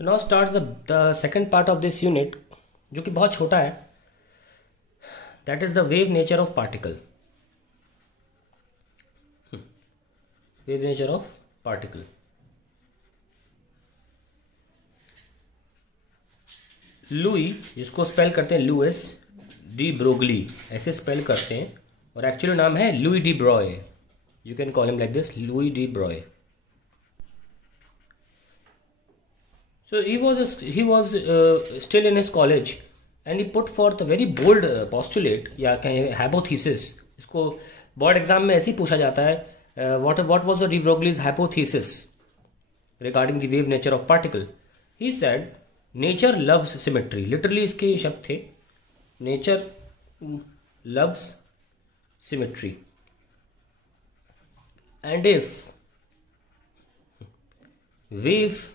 So now start the second part of this unit, जो कि बहुत छोटा है. That is the wave nature of particle. Wave nature of particle. Louis, जिसको spell करते हैं लुइस डी ब्रोगली, ऐसे स्पेल करते हैं, और एक्चुअली नाम है Louis D Broglie. You can call him like this, Louis D Broglie. So he was still in his college and he put forth a very bold postulate या कहें hypothesis. इसको board exam में ऐसे ही पूछा जाता है. What was the de Broglie's hypothesis regarding the wave nature of particle? He said nature loves symmetry. Literally इसके शब्द थे nature loves symmetry, and if wave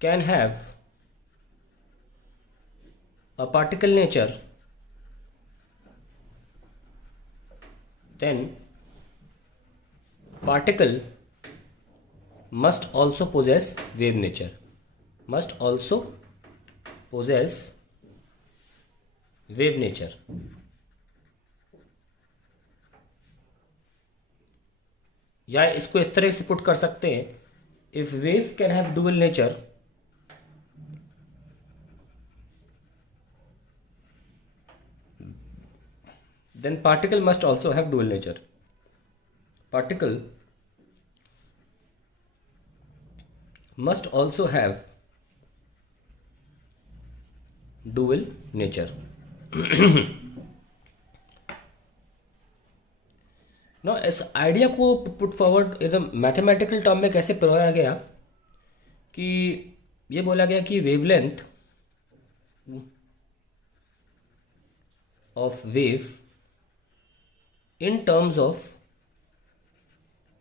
can have a particle nature, then particle must also possess wave nature, must also possess wave nature. या इसको इस तरह से put कर सकते हैं, if wave can have dual nature, then particle must also have dual nature. Particle must also have dual nature. Now इस idea को पुट फॉरवर्ड एकदम मैथमेटिकल टर्म में कैसे पढ़ाया गया कि ये बोला गया कि wavelength of wave in terms of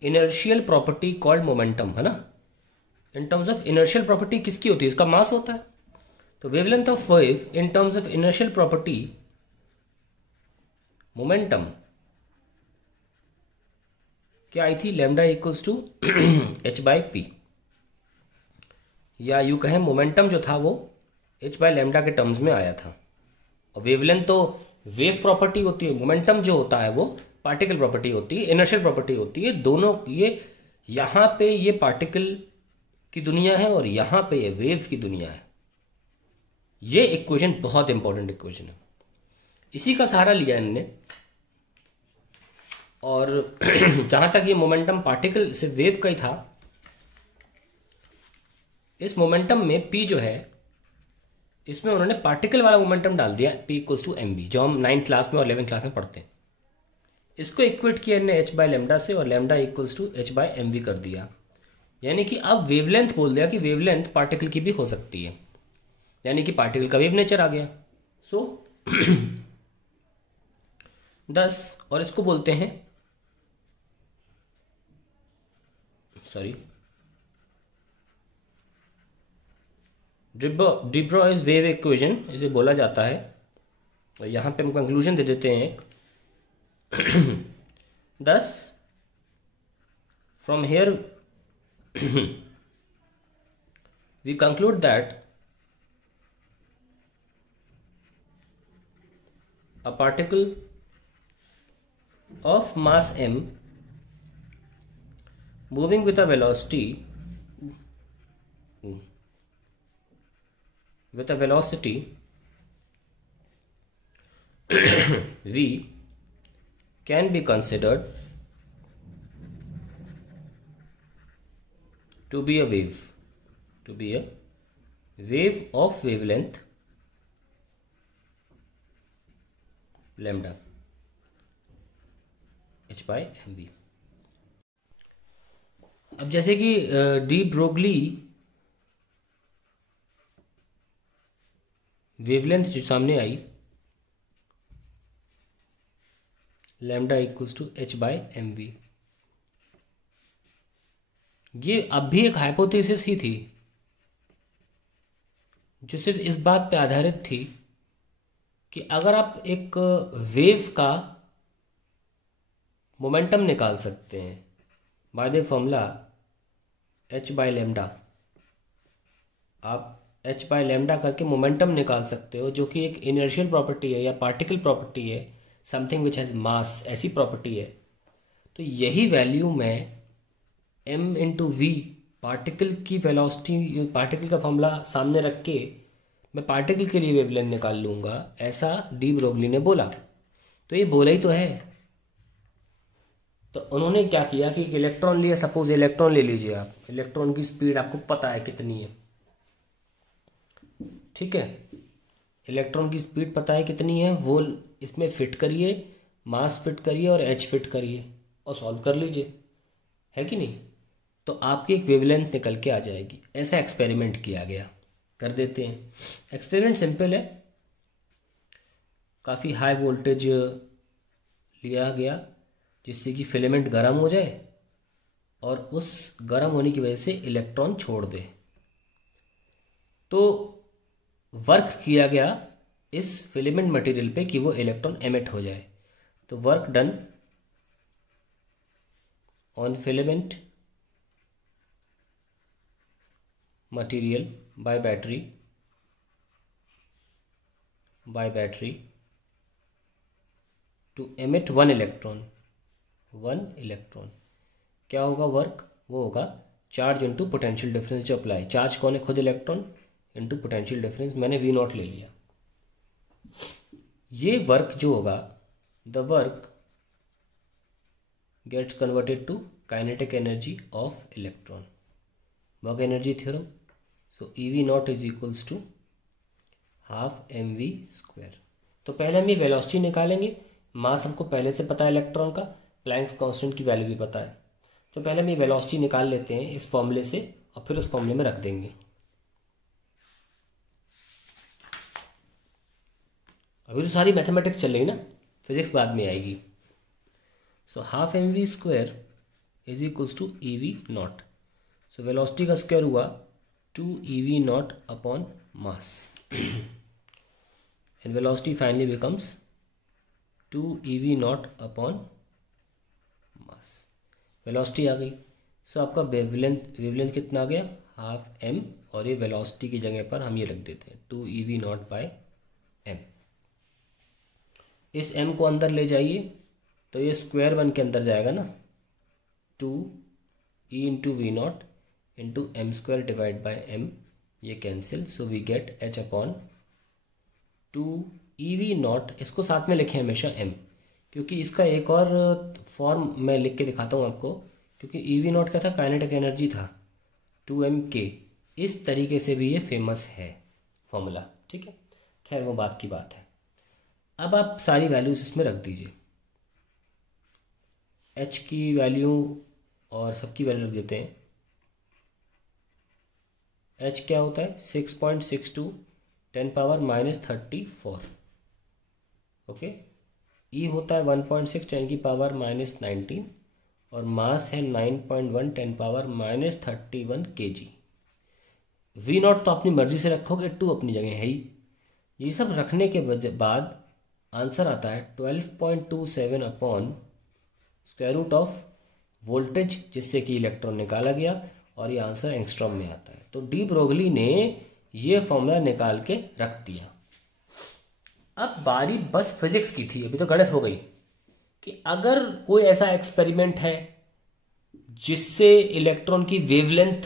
inertial property called momentum, है ना. In terms of inertial property किसकी होती है? इसका मास होता है. तो wavelength of wave in terms of inertial property momentum क्या आई थी? Lambda equals to h by p, या यू कहें मोमेंटम जो था वो एच बाई लैम्डा के टर्म्स में आया था. और वेवलेंथ तो वेव प्रॉपर्टी होती है, मोमेंटम जो होता है वो पार्टिकल प्रॉपर्टी होती है, इनर्शियल प्रॉपर्टी होती है. दोनों ये यहाँ पे ये पार्टिकल की दुनिया है और यहाँ पे ये वेव की दुनिया है. ये इक्वेशन बहुत इंपॉर्टेंट इक्वेशन है. इसी का सहारा लिया इन्होंने. और जहाँ तक ये मोमेंटम पार्टिकल से वेव का ही था, इस मोमेंटम में p जो है इसमें उन्होंने पार्टिकल वाला मोमेंटम डाल दिया, p equals to m v, जो हम 9th क्लास में और 11th क्लास में पढ़ते हैं. इसको इक्वेट किया इन्होंने h बाय लेमडा से, और lambda equals to h by m v कर दिया. यानी कि अब वेवलेंथ बोल दिया कि वेवलेंथ पार्टिकल की भी हो सकती है, यानी कि पार्टिकल का वेव नेचर आ गया. सो 10, और इसको बोलते हैं, सॉरी, डी ब्रॉयज वेव इक्वेशन इसे बोला जाता है. और यहाँ पे हम कंक्लूजन दे देते हैं एक. Thus, from here we conclude that a particle of mass m moving with a velocity v can be considered to be a wave, of wavelength lambda h by mv. अब जैसे कि डी ब्रोगली वेवलेंथ जो सामने आई, lambda equals to h by m v, ये अब भी एक हाइपोथेसिस ही थी जो सिर्फ इस बात पे आधारित थी कि अगर आप एक वेव का मोमेंटम निकाल सकते हैं by the formula h by lambda, आप h बाय लैम्डा करके मोमेंटम निकाल सकते हो, जो कि एक इनर्शियल प्रॉपर्टी है या पार्टिकल प्रॉपर्टी है, समथिंग विच हैज़ मास, ऐसी प्रॉपर्टी है। तो यही वैल्यू मैं m इंटू वी, पार्टिकल की वेलोसिटी, पार्टिकल का फॉर्मूला सामने रख के मैं पार्टिकल के लिए वेवलेंथ निकाल लूँगा, ऐसा डी ब्रोगली ने बोला। तो ये बोला ही तो है। तो उन्होंने क्या किया कि इलेक्ट्रॉन लिया, सपोज इलेक्ट्रॉन ले लीजिए आप, इलेक्ट्रॉन की स्पीड आपको पता है कितनी है, ठीक है, इलेक्ट्रॉन की स्पीड पता है कितनी है, वो इसमें फिट करिए, मास फिट करिए और एच फिट करिए और सॉल्व कर लीजिए, है कि नहीं। तो आपकी एक वेवलेंथ निकल के आ जाएगी। ऐसा एक्सपेरिमेंट किया गया, कर देते हैं। एक्सपेरिमेंट सिंपल है, काफ़ी हाई वोल्टेज लिया गया जिससे कि फिलामेंट गर्म हो जाए और उस गर्म होने की वजह से इलेक्ट्रॉन छोड़ दे। तो वर्क किया गया इस फिलामेंट मटेरियल पे कि वो इलेक्ट्रॉन एमिट हो जाए। तो work done on filament material by battery to emit one electron. क्या होगा वर्क, वो होगा चार्ज इंटू पोटेंशियल डिफरेंस जो अप्लाई, चार्ज कौन है, खुद इलेक्ट्रॉन, इंटू पोटेंशियल डिफरेंस, मैंने वी नॉट ले लिया। ये वर्क जो होगा, the work gets converted to kinetic energy of electron, work energy theorem. So e we nought is equals to half m v square. तो पहले हम ये वेलोसिटी निकालेंगे, मास हमको पहले से पता है इलेक्ट्रॉन का, प्लैंक्स कांस्टेंट की वैल्यू भी पता है। तो पहले हम ये वेलोसिटी निकाल लेते हैं इस फॉर्मूले से और फिर उस फॉर्मूले में रख देंगे। अभी तो सारी मैथमेटिक्स चल रही ना, फिजिक्स बाद में आएगी। So half m v square is equals to e we naught. So velocity का स्क्वायर हुआ 2 e we naught upon mass and velocity finally becomes 2 e we naught upon mass. Velocity आ गई। सो आपका wavelength कितना आ गया, half M, और ये velocity की जगह पर हम ये रख देते हैं 2 e we nought by m. इस m को अंदर ले जाइए तो ये स्क्वायर वन के अंदर जाएगा ना, 2 e into v naught into m square divide by m, ये cancel. So we get h upon 2 e we naught, इसको साथ में लिखें हमेशा m, क्योंकि इसका एक और फॉर्म मैं लिख के दिखाता हूँ आपको, क्योंकि ई वी नॉट क्या था, काइनेटिक एनर्जी था 2m_k। इस तरीके से भी ये फेमस है फॉर्मूला, ठीक है, खैर वो बात की बात है। अब आप सारी वैल्यूज इसमें रख दीजिए, h की वैल्यू और सबकी वैल्यू रख देते हैं। h क्या होता है, 6.62 10⁻⁻34, ओके। e होता है 1.6 10⁻⁻19 और मास है 9.1 10⁻⁻31 kg। वी नॉट तो अपनी मर्जी से रखोगे, 2 अपनी जगह है ही। ये सब रखने के बाद आंसर आता है 12.27 upon square root of voltage, जिससे कि इलेक्ट्रॉन निकाला गया, और ये आंसर एंगस्ट्रॉम में आता है। तो डी ब्रोगली ने ये फॉर्मूला निकाल के रख दिया। अब बारी बस फिजिक्स की थी, अभी तो गणित हो गई, कि अगर कोई ऐसा एक्सपेरिमेंट है जिससे इलेक्ट्रॉन की वेवलेंथ,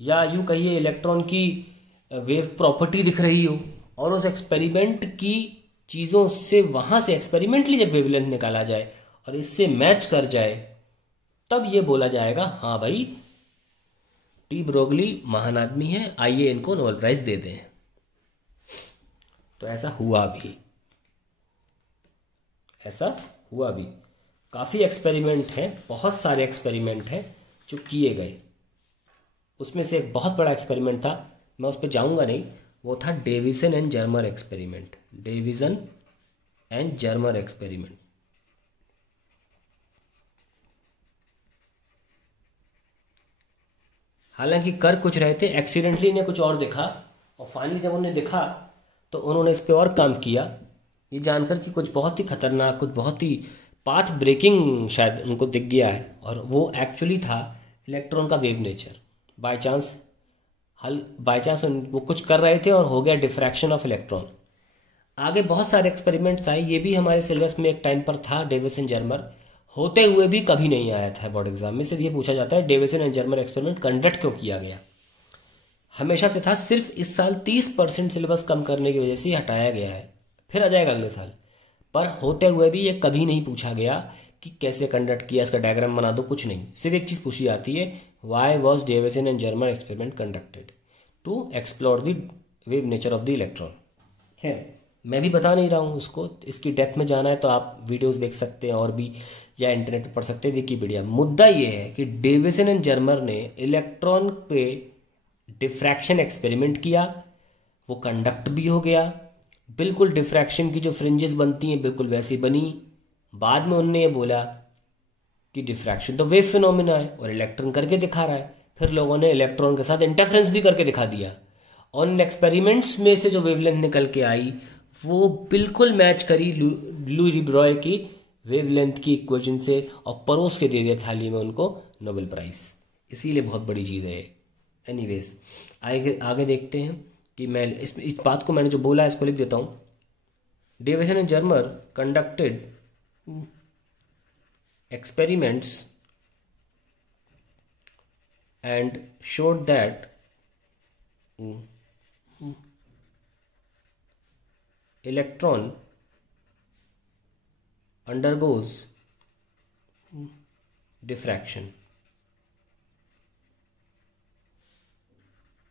या यूं कहिए इलेक्ट्रॉन की वेव प्रॉपर्टी दिख रही हो, और उस एक्सपेरिमेंट की चीज़ों से, वहां से एक्सपेरिमेंटली जब वेवलेंथ निकाला जाए और इससे मैच कर जाए, तब ये बोला जाएगा हाँ भाई डी ब्रोगली महान आदमी है, आइए इनको नोबेल प्राइज दे दें। तो ऐसा हुआ भी, काफ़ी एक्सपेरिमेंट हैं, बहुत सारे एक्सपेरिमेंट हैं जो किए गए। उसमें से एक बहुत बड़ा एक्सपेरिमेंट था, मैं उस पर जाऊंगा नहीं, वो था डेविसन एंड जर्मर एक्सपेरिमेंट। हालांकि कर कुछ रहे थे, एक्सीडेंटली ने कुछ और दिखा, और फाइनली जब उन्हें दिखा तो उन्होंने इस पे और काम किया, ये जानकर कि कुछ बहुत ही खतरनाक, कुछ बहुत ही पाथ ब्रेकिंग शायद उनको दिख गया है, और वो एक्चुअली था इलेक्ट्रॉन का वेव नेचर। बाय चांस हल बाई चांस वो कुछ कर रहे थे और हो गया डिफ्रैक्शन ऑफ इलेक्ट्रॉन। आगे बहुत सारे एक्सपेरिमेंट्स आए, ये भी हमारे सिलेबस में एक टाइम पर था, डेविस एंड जर्मर, होते हुए भी कभी नहीं आया था बोर्ड एग्जाम में। सिर्फ ये पूछा जाता है Davisson and Germer experiment conduct क्यों किया गया, हमेशा से था। सिर्फ इस साल 30% सिलेबस कम करने की वजह से ये हटाया गया है, फिर आ जाएगा अगले साल। पर होते हुए भी ये कभी नहीं पूछा गया कि कैसे कंडक्ट किया, इसका डायग्राम बना दो, कुछ नहीं। सिर्फ एक चीज़ पूछी जाती है, why was Davisson and Germer experiment conducted to explore the wave nature of the electron. है, मैं भी बता नहीं रहा हूँ उसको, इसकी डेप्थ में जाना है तो आप वीडियोस देख सकते हैं और भी, या इंटरनेट पर पढ़ सकते हैं, विकीपीडिया। मुद्दा ये है कि डेविसन एंड जर्मर ने इलेक्ट्रॉन पे डिफ्रैक्शन एक्सपेरिमेंट किया, वो कंडक्ट भी हो गया, बिल्कुल डिफ्रैक्शन की जो फ्रिंजेस बनती हैं बिल्कुल वैसी बनी। बाद में उनने ये बोला कि डिफ्रैक्शन तो वेव फिनोमिना है और इलेक्ट्रॉन करके दिखा रहा है। फिर लोगों ने इलेक्ट्रॉन के साथ इंटरफेरेंस भी करके दिखा दिया, और इन एक्सपेरिमेंट्स में से जो वेवलेंथ निकल के आई वो बिल्कुल मैच करी लुई ब्रॉय की वेवलेंथ की इक्वेशन से, और परोस के दे दिया थाली में उनको नोबेल प्राइज। इसीलिए बहुत बड़ी चीज़ है। एनीवेज आगे आगे देखते हैं कि मैं इस बात को मैंने जो बोला है इसको लिख देता हूँ। Davisson and Germer conducted experiments and showed that electron undergoes diffraction.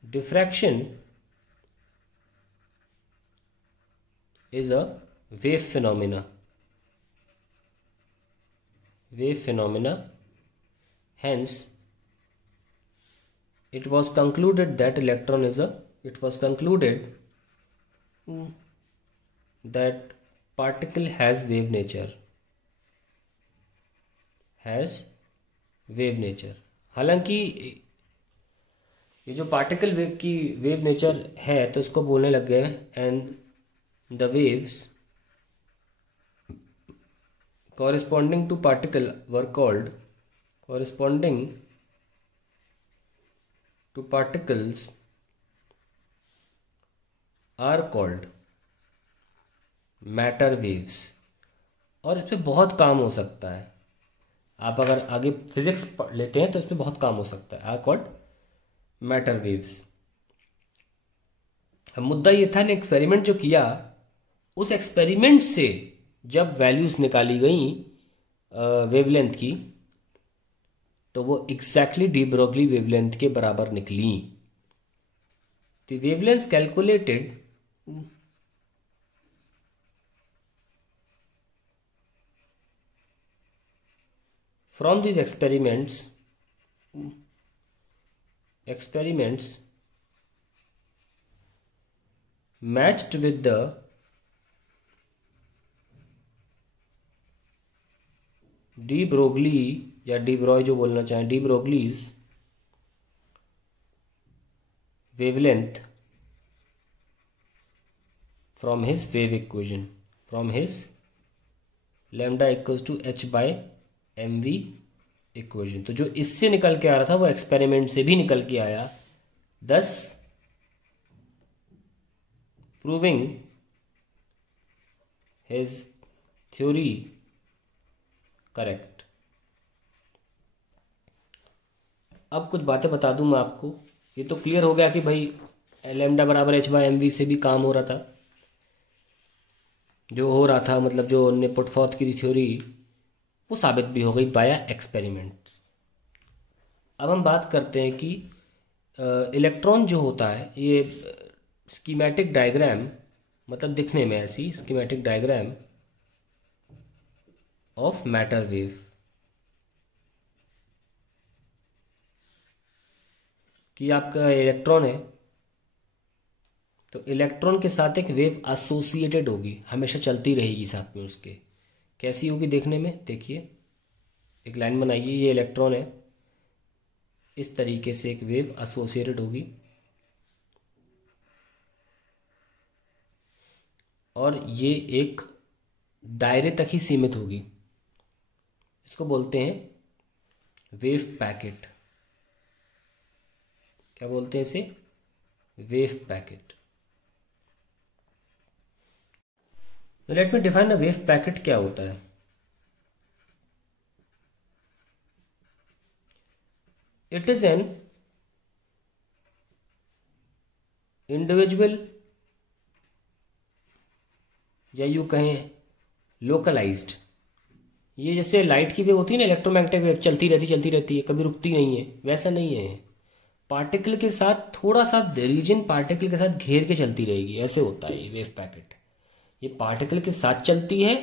Diffraction is a wave phenomena. Hence it was concluded that particle has wave nature, हालांकि ये जो पार्टिकल वेव की वेव नेचर है तो इसको बोलने लग गए, and the waves corresponding to particles are called matter waves। और इस पे बहुत काम हो सकता है, आप अगर आगे फिजिक्स पढ़ लेते हैं तो इस पे बहुत काम हो सकता है। Are called matter waves. अब मुद्दा ये था ने एक्सपेरिमेंट जो किया, उस एक्सपेरिमेंट से जब वैल्यूज निकाली गई वेवलेंथ की, तो वो एग्जैक्टली डी ब्रोगली वेवलेंथ के बराबर निकली। The wavelength calculated from these experiments matched with the de Broglie, या डी ब्रॉय जो बोलना चाहें, de Broglie's wavelength from his wave equation, from his lambda equals to h by mv equation. तो जो इससे निकल के आ रहा था वो एक्सपेरिमेंट से भी निकल के आया, thus proving his theory correct. अब कुछ बातें बता दूं मैं आपको। ये तो क्लियर हो गया कि भाई लैम्डा बराबर h बाय mv से भी काम हो रहा था, जो हो रहा था, मतलब जो उन्होंने पुट फॉर्थ की थ्योरी वो साबित भी हो गई बाया एक्सपेरिमेंट्स। अब हम बात करते हैं कि इलेक्ट्रॉन जो होता है, ये स्कीमेटिक डायग्राम, मतलब दिखने में ऐसी schematic diagram of matter wave, कि आपका इलेक्ट्रॉन है तो इलेक्ट्रॉन के साथ एक वेव एसोसिएटेड होगी, हमेशा चलती रहेगी साथ में उसके। कैसी होगी देखने में, देखिए एक लाइन बनाइए, ये इलेक्ट्रॉन है, इस तरीके से एक वेव एसोसिएटेड होगी, और ये एक दायरे तक ही सीमित होगी। इसको बोलते हैं वेव पैकेट। क्या बोलते हैं इसे? wave packet. Now let me define a wave packet. क्या होता है? It is an individual या यूँ कहें लोकलाइज्ड। ये जैसे लाइट की वेव होती है ना, इलेक्ट्रोमैग्नेटिक वेव चलती रहती है, कभी रुकती नहीं है, वैसा नहीं है। पार्टिकल के साथ थोड़ा सा रीजन पार्टिकल के साथ घेर के चलती रहेगी, ऐसे होता है ये वेव पैकेट। ये पार्टिकल के साथ चलती है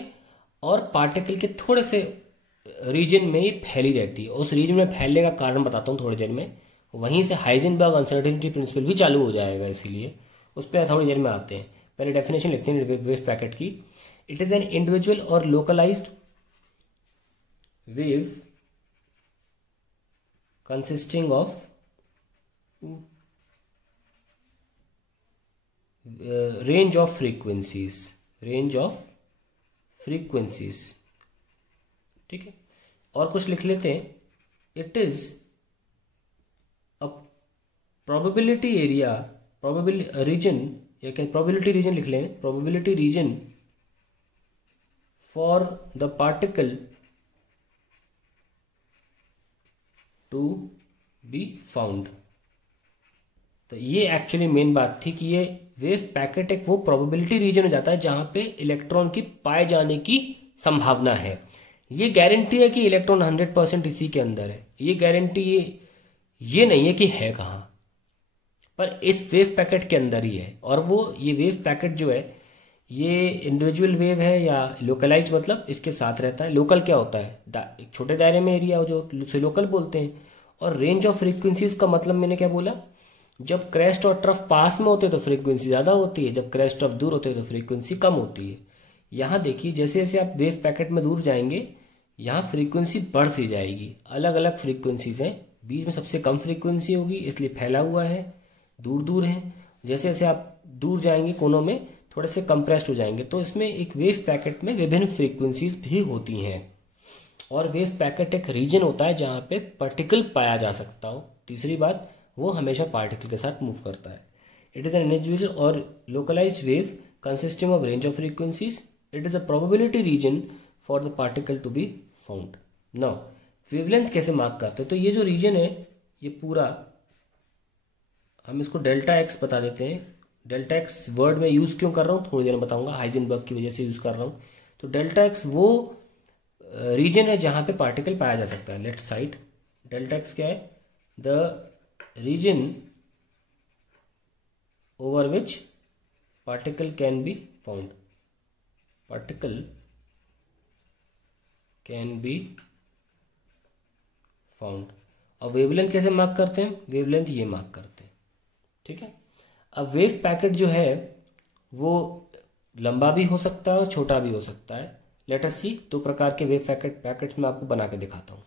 और पार्टिकल के थोड़े से रीजन में ये फैली रहती है। उस रीजन में फैलने का कारण बताता हूँ थोड़ी देर में। वहीं से हाइजेनबर्ग अनसर्टेनिटी प्रिंसिपल भी चालू हो जाएगा, इसीलिए उस पर थोड़ी देर में आते हैं। पहले डेफिनेशन लिखते हैं वेव पैकेट की। इट इज एन इंडिविजुअल और localised wave consisting of range of frequencies, ठीक है। और कुछ लिख लेते हैं। It is a probability area, probability region, या क्या प्रोबेबिलिटी रीजन लिख लें, probability region for the particle to be found. तो ये एक्चुअली मेन बात थी कि ये वेव पैकेट एक वो प्रोबेबिलिटी रीजन हो जाता है जहां पे इलेक्ट्रॉन की पाए जाने की संभावना है। ये गारंटी है कि इलेक्ट्रॉन 100% इसी के अंदर है, ये गारंटी ये नहीं है कि है कहाँ, पर इस वेव पैकेट के अंदर ही है। और वो ये वेव पैकेट जो है ये इंडिविजुअल वेव है या लोकलाइज्ड, मतलब इसके साथ रहता है। लोकल क्या होता है? एक छोटे दायरे में एरिया जो उसे लोकल बोलते हैं। और रेंज ऑफ फ्रीक्वेंसीज का मतलब मैंने क्या बोला, जब क्रेस्ट और ट्रफ पास में होते हैं तो फ्रीक्वेंसी ज़्यादा होती है, जब क्रेस्ट ट्रफ दूर होते हैं तो फ्रीक्वेंसी कम होती है। यहाँ देखिए जैसे जैसे आप वेव पैकेट में दूर जाएंगे यहाँ फ्रीक्वेंसी बढ़ सी जाएगी। अलग अलग फ्रीक्वेंसीज हैं, बीच में सबसे कम फ्रीक्वेंसी होगी इसलिए फैला हुआ है, दूर दूर है। जैसे जैसे आप दूर जाएंगे कोनों में थोड़े से कंप्रेस्ड हो जाएंगे। तो इसमें एक वेव पैकेट में विभिन्न फ्रीक्वेंसीज भी होती हैं। और वेव पैकेट एक रीजन होता है जहाँ पे पार्टिकल पाया जा सकता हो। तीसरी बात, वो हमेशा पार्टिकल के साथ मूव करता है। इट इज एन इंडिविजुअल और localised wave consisting of range of frequencies. It is a probability region for the particle to be found. Now wavelength कैसे मार्क करते हैं? तो ये जो रीजन है ये पूरा, हम इसको डेल्टा एक्स बता देते हैं। डेल्टा एक्स वर्ड में यूज़ क्यों कर रहा हूँ थोड़ी देर में बताऊंगा, हाइजेनबर्ग की वजह से यूज़ कर रहा हूँ। तो डेल्टा एक्स वो रीजन है जहाँ पे पार्टिकल पाया जा सकता है। लेफ्ट साइड डेल्टा एक्स क्या है? The region over which particle can be found, particle can be found. अब वेवलेंथ कैसे मार्क करते हैं? वेवलेंथ ये मार्क करते हैं, ठीक है। अब वेव पैकेट जो है वो लंबा भी हो सकता है और छोटा भी हो सकता है। लेट अस सी, दो प्रकार के वेव पैकेट्स में आपको बना के दिखाता हूं।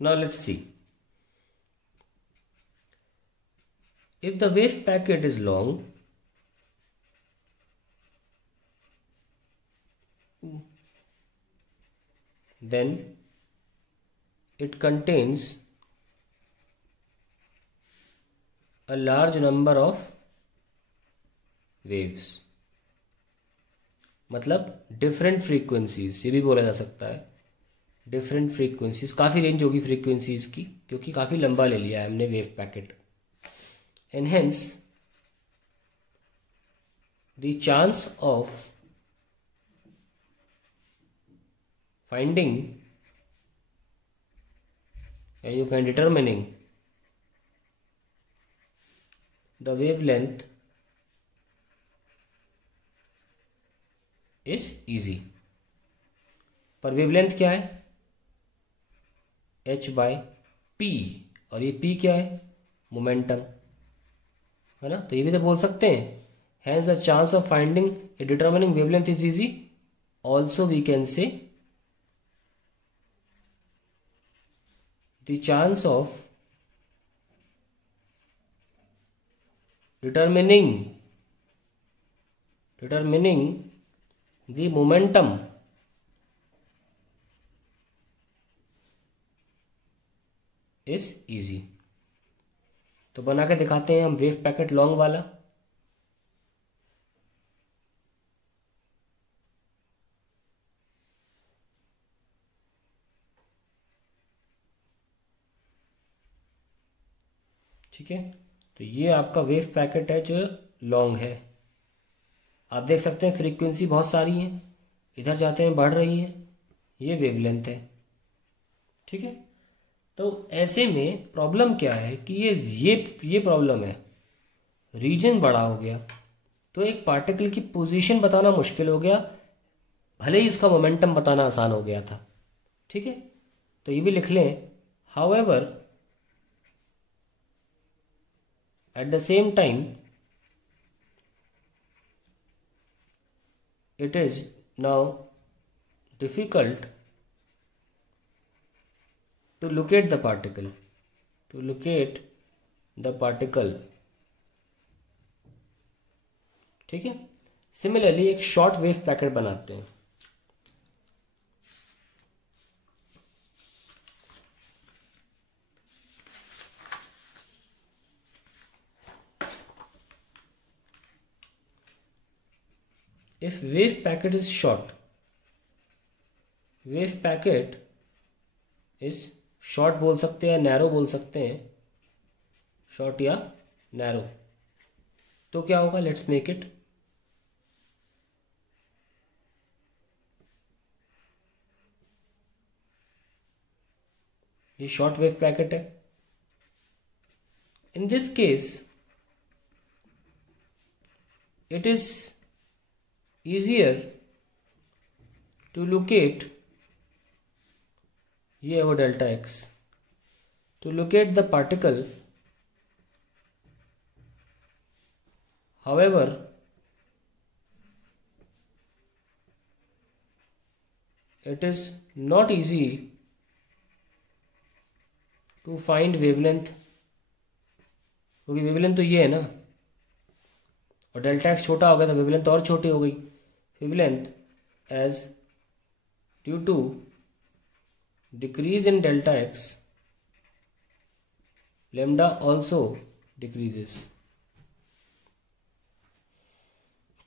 Now let's see, if the wave packet is long, then it contains a large number of waves, मतलब डिफरेंट फ्रीक्वेंसीज, ये भी बोला जा सकता है। डिफरेंट फ्रीक्वेंसीज, काफ़ी रेंज होगी फ्रीक्वेंसीज की, क्योंकि काफ़ी लंबा ले लिया है हमने wave packet. And hence the chance of finding, you can determining the wavelength is easy। पर वेवलेंथ क्या है? h/p, और ये p क्या है? मोमेंटम, है ना। तो ये भी तो बोल सकते हैं, hence the chance of finding a determining wavelength is easy। also we can say the chance of determining the momentum is easy। तो बना के दिखाते हैं हम वेव पैकेट लॉन्ग वाला। ठीक है, तो ये आपका वेव पैकेट है जो लॉन्ग है। आप देख सकते हैं फ्रीक्वेंसी बहुत सारी है, इधर जाते हैं बढ़ रही है, ये वेवलेंथ है। ठीक है, तो ऐसे में प्रॉब्लम क्या है कि ये प्रॉब्लम है, रीजन बड़ा हो गया तो एक पार्टिकल की पोजीशन बताना मुश्किल हो गया, भले ही उसका मोमेंटम बताना आसान हो गया था। ठीक है, तो ये भी लिख लें, however at the same time it is now difficult to locate the particle, ठीक है। सिमिलरली एक शॉर्ट वेव पैकेट बनाते हैं। If wave packet is short, बोल सकते हैं, नैरो बोल सकते हैं, शॉर्ट या नैरो, तो क्या होगा, लेट्स मेक इट। ये शॉर्ट वेव पैकेट है। In this case it is easier to locate, ये है वो delta x, to locate the particle. However, it is not easy to find wavelength, क्योंकि वेवलेंथ तो ये है ना, और डेल्टा एक्स छोटा हो गया तो वेवलेंथ और छोटी हो गई। wavelength as due to decrease in delta x, lambda also decreases,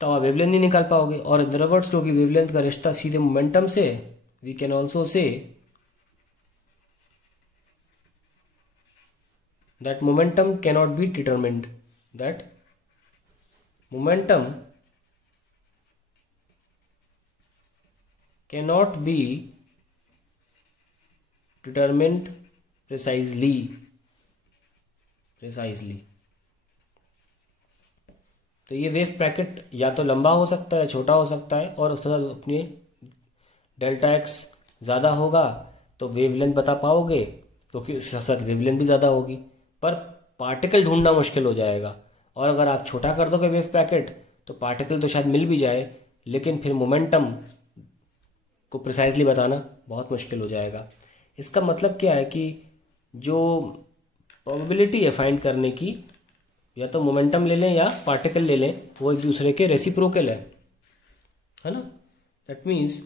तो आप वेवलेंथ नहीं निकाल पाओगे। और इन अदर वर्ड्स, क्योंकि वेवलेंथ का रिश्ता सीधे मोमेंटम से, we can also say that momentum cannot be determined, that momentum cannot be determined precisely. तो ये वेव पैकेट या तो लंबा हो सकता है, छोटा हो सकता है, और उसके साथ अपनी डेल्टा एक्स ज़्यादा होगा तो वेवलेंथ बता पाओगे, क्योंकि उसके साथ वेवलेंथ भी ज़्यादा होगी, पर पार्टिकल ढूंढना मुश्किल हो जाएगा। और अगर आप छोटा कर दोगे वेव पैकेट तो पार्टिकल तो शायद मिल भी जाए, लेकिन फिर मोमेंटम को प्रिसाइजली बताना बहुत मुश्किल हो जाएगा। इसका मतलब क्या है कि जो प्रोबेबिलिटी है फाइंड करने की, या तो मोमेंटम ले लें या पार्टिकल ले लें, वो एक दूसरे के रेसिप्रोकल है ना। दैट मीन्स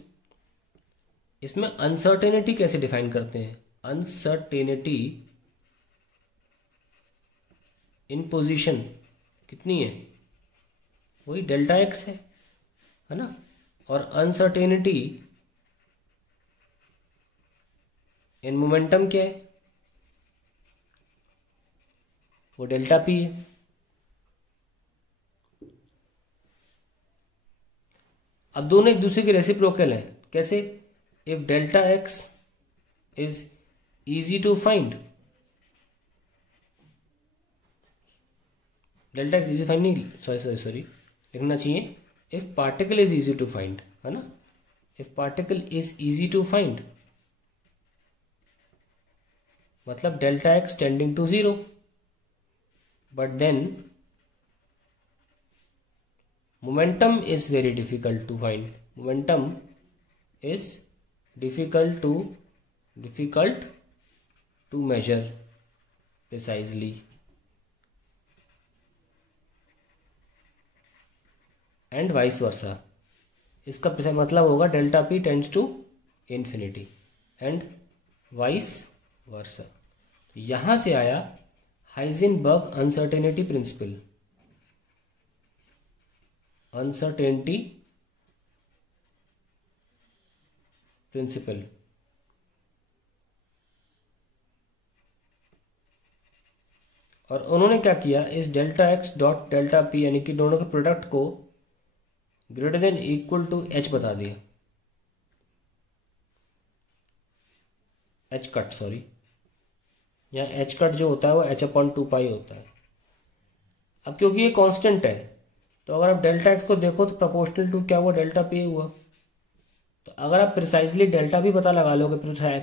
इसमें अनसर्टेनिटी कैसे डिफाइन करते हैं, अनसर्टेनिटी इन पोजीशन कितनी है, वही डेल्टा एक्स है ना, और अनसर्टेनिटी इन मोमेंटम क्या है, वो डेल्टा पी है। अब दोनों एक दूसरे के रेसिप्रोकल हैं, कैसे, if delta x is easy to find, delta x easy find नहीं, सॉरी लिखना चाहिए, if particle is easy to find, है ना, if particle is easy to find मतलब delta x tending to 0, but then momentum is very difficult to find, momentum is difficult to measure precisely, and vice versa। इसका मतलब होगा delta p tends to infinity and vice versa. यहाँ से आया Heisenberg uncertainty principle, uncertainty principle. और उन्होंने क्या किया, इस delta x dot delta p यानी कि दोनों के प्रोडक्ट को greater than equal to h बता दिया, एच कट, सॉरी यहाँ एच कट जो होता है वो एच अपॉन 2 पाई होता है। अब क्योंकि ये कांस्टेंट है तो अगर आप डेल्टा एक्स को देखो तो प्रोपोर्शनल टू क्या हुआ, डेल्टा पी हुआ। तो अगर आप प्रिसाइजली डेल्टा भी पता लगा लोगे,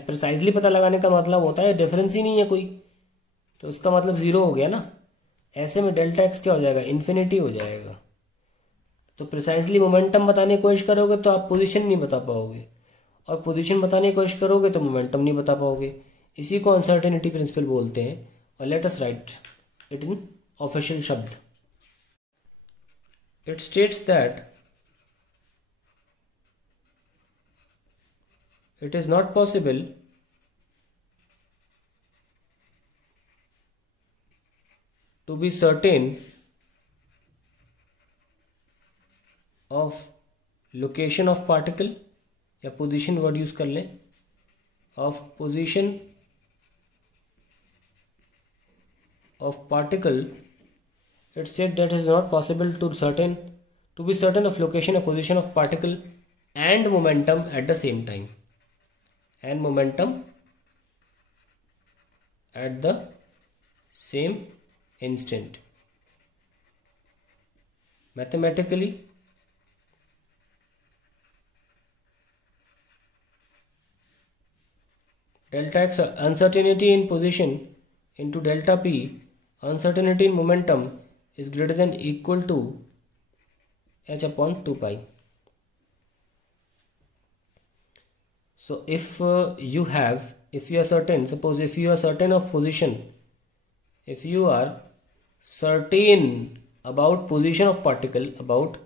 प्रिसाइजली पता लगाने का मतलब होता है डिफरेंस ही नहीं है कोई, तो उसका मतलब जीरो हो गया ना। ऐसे में डेल्टा एक्स क्या हो जाएगा, इन्फिनिटी हो जाएगा। तो प्रिसाइजली मोमेंटम बताने की कोशिश करोगे तो आप पोजीशन नहीं बता पाओगे, और पोजीशन बताने की कोशिश करोगे तो मोमेंटम नहीं बता पाओगे। इसी को अनसर्टेनिटी प्रिंसिपल बोलते हैं। और let us write it in official शब्द। It states that it is not possible to be certain of location of particle, या position word use कर लें, of position of particle. It said that it is not possible to be certain of location or position of particle and momentum at the same time, and momentum at the same instant. Mathematically, delta x uncertainty in position into delta p uncertainty in momentum is greater than equal to h upon 2 pi. So if you are certain, suppose if you are certain of position, if you are certain about position of particle, about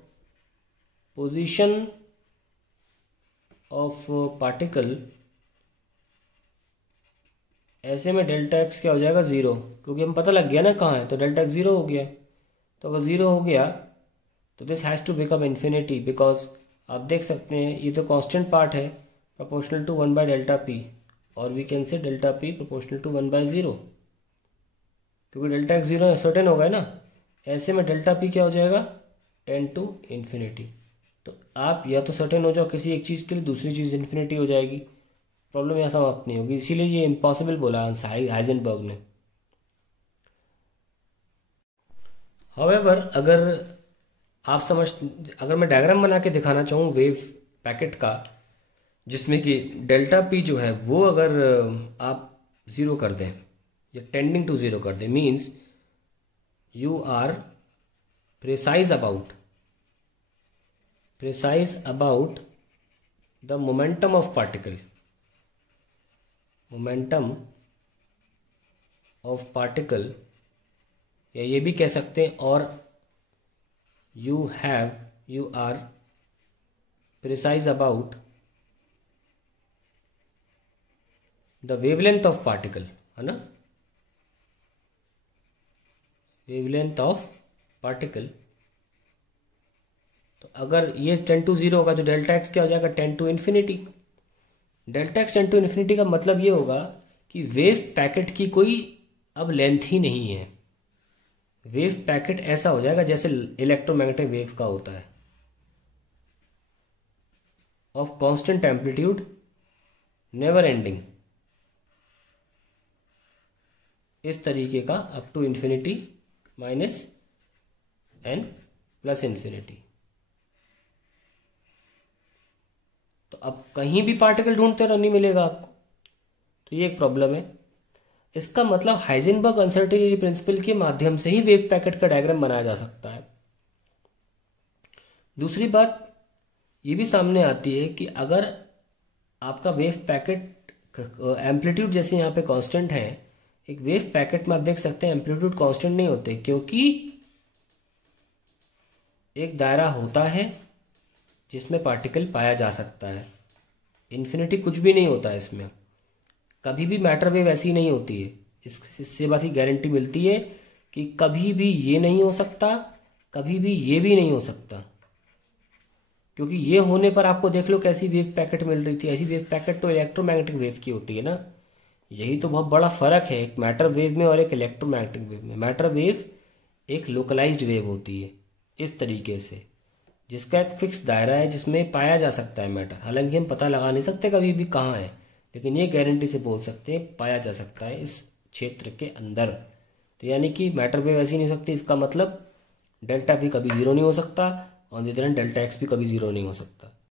position of particle, ऐसे में delta x क्या हो जाएगा, zero, क्योंकि हम पता लग गया ना कहाँ है, तो डेल्टा एक्स ज़ीरो हो गया। तो अगर ज़ीरो हो गया तो this has to become infinity, because आप देख सकते हैं ये तो कांस्टेंट पार्ट है proportional to 1 by delta p, और we can say delta p proportional to 1 by 0, क्योंकि डेल्टा एक्स जीरो सर्टेन होगा ना। ऐसे में डेल्टा p क्या हो जाएगा, 10 to infinity। तो आप या तो सर्टेन हो जाओ किसी एक चीज़ के लिए, दूसरी चीज़ इन्फिनिटी हो जाएगी, प्रॉब्लम यहाँ समाप्त नहीं होगी। इसीलिए ये इम्पॉसिबल बोला हाइजेनबर्ग ने। हाउएवर अगर मैं डायग्राम बना के दिखाना चाहूँ वेव पैकेट का, जिसमें कि डेल्टा पी जो है वो अगर आप ज़ीरो कर दें या टेंडिंग टू ज़ीरो कर दें, means you are precise about the momentum of particle, या ये भी कह सकते हैं, और you are precise about the wavelength of particle, है ना, वेवलेंथ ऑफ पार्टिकल। तो अगर ये 10 to 0 होगा तो डेल्टा एक्स क्या हो जाएगा, 10 to infinity। Delta x 10 to infinity का मतलब ये होगा कि वेव पैकेट की कोई अब लेंथ ही नहीं है। वेव पैकेट ऐसा हो जाएगा जैसे इलेक्ट्रोमैग्नेटिक वेव का होता है, of constant amplitude, never ending, इस तरीके का, up to infinity minus n plus infinity. तो अब कहीं भी पार्टिकल ढूंढते रहो नहीं मिलेगा आपको, तो ये एक प्रॉब्लम है। इसका मतलब हाइजेनबर्ग अनसर्टेनिटी प्रिंसिपल के माध्यम से ही वेव पैकेट का डायग्राम बनाया जा सकता है। दूसरी बात ये भी सामने आती है कि अगर आपका वेव पैकेट एम्पलीट्यूड जैसे यहाँ पे कांस्टेंट है, एक वेव पैकेट में आप देख सकते हैं एम्पलीट्यूड कांस्टेंट नहीं होते, क्योंकि एक दायरा होता है जिसमें पार्टिकल पाया जा सकता है। इन्फिनिटी कुछ भी नहीं होता है इसमें, कभी भी मैटर वेव ऐसी नहीं होती है। इससे बात की गारंटी मिलती है कि कभी भी ये नहीं हो सकता, कभी भी ये भी नहीं हो सकता। क्योंकि ये होने पर आपको देख लो कैसी वेव पैकेट मिल रही थी। ऐसी वेव पैकेट तो इलेक्ट्रोमैग्नेटिक वेव की होती है ना। यही तो बहुत बड़ा फर्क है एक मैटर वेव में और एक इलेक्ट्रोमैग्नेटिक वेव में। मैटर वेव एक लोकलाइज्ड वेव होती है इस तरीके से, जिसका एक फिक्स दायरा है जिसमें पाया जा सकता है मैटर। हालांकि हम पता लगा नहीं सकते कभी भी कहाँ है, लेकिन ये गारंटी से बोल सकते हैं पाया जा सकता है इस क्षेत्र के अंदर। तो यानी कि मैटर वेव ऐसी नहीं हो सकती, इसका मतलब डेल्टा भी कभी जीरो नहीं हो सकता और डेल्टा एक्स भी कभी जीरो नहीं हो सकता।